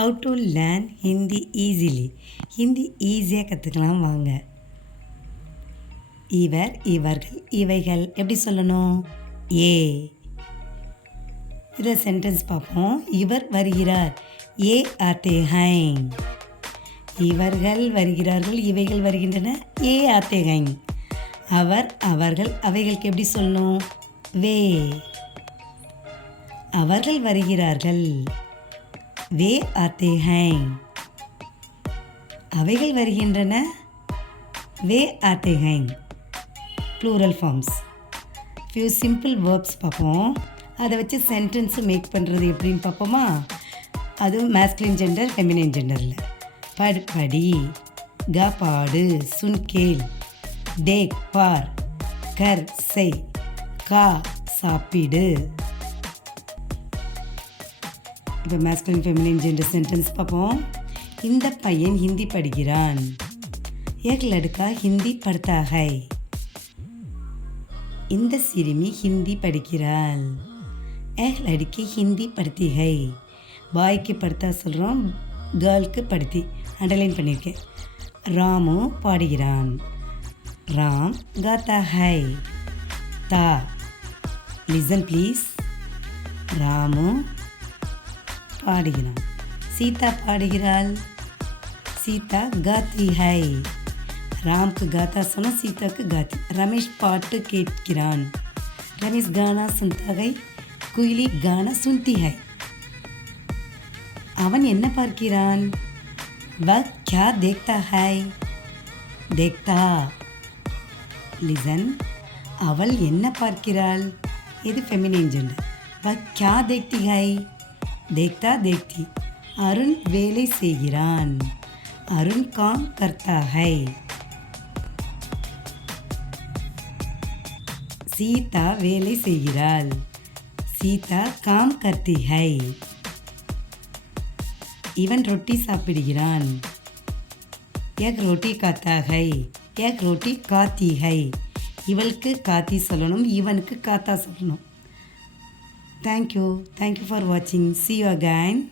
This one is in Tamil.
How to learn Hindi easily Hindi ஈஸியாக கற்றுக்கலாம் வாங்க. இவர் இவர்கள் இவைகள். எப்படி சொல்லணும்? ஏ இதை சென்டென்ஸ் பார்ப்போம். இவர் வருகிறார். ஏ ஆத்தே ஹைன் இவர்கள் வருகிறார்கள் இவைகள் வருகின்றன. ஏ ஆத்தே ஹைன் அவர் அவர்கள் அவைகளுக்கு எப்படி சொல்லணும்? வே. அவர்கள் வருகிறார்கள். வே ஆத்தே ஹைன் அவைகள் வருகின்றன. வே ஆத்தே ஹைன் plural forms few simple verbs பார்ப்போம். அதை வச்சு சென்டென்ஸு மேக் பண்ணுறது எப்படின்னு பார்ப்போமா? அதுவும் மேஸ்கிலின் ஜெண்டர் ஃபெமினின் ஜெண்டரில் படு படி க பாடு சுன் கேள். டேக் பார் கர் செய். கா சாப்பிடு. இப்போ மேஸ்கிலின் ஃபெமினின் ஜெண்டர் சென்டென்ஸ் பார்ப்போம். இந்த பையன் ஹிந்தி படிக்கிறான். ஏக் லடுக்கா ஹிந்தி படுத்தா ஹை இந்த சிறுமி ஹிந்தி படிக்கிறாள். ஏக் லடுக்கி ஹிந்தி படுத்தி ஹை பாய்க்கு படுத்தா சொல்கிறோம் கேர்ளுக்கு படுத்தி. அண்டர்லைன் பண்ணியிருக்கேன் ராமு பாடுகிறான். ராம் காத்தா ஹை தா. லிசன் ப்ளீஸ் ராமு பாடுகிறான். சீதா பாடுகிறாள். சீதா காத்தி ஹை. ராம்க்கு காத்தா சொன்னால் சீதாக்கு காத்தி. ரமேஷ் பாட்டு கேட்கிறான். ரமேஷ் கானா சுன்தா குயிலி கானா சுன்தி ஹை அவன் என்ன பார்க்கிறான்? வ கியா தேக்தா ஹை. தேக்தா. லிசன் அவள் என்ன பார்க்கிறாள்? இது ஃபெமினின் ஜெண்டர் வ கியா தேக்தி ஹை. தேக்தா தேக்தி. அருண் வேலை செய்கிறான். அருண் காம் கர்த்தாகை சீதா வேலை செய்கிறாள். சீதா காம் கர்த்திகை இவன் ரொட்டி சாப்பிடுகிறான். எக் ரொட்டி காத்தாகை எக் ரொட்டி காத்திகை இவளுக்கு காத்தி சொல்லணும் இவனுக்கு காத்தா சொல்லணும். Thank you. Thank you for watching. See you again.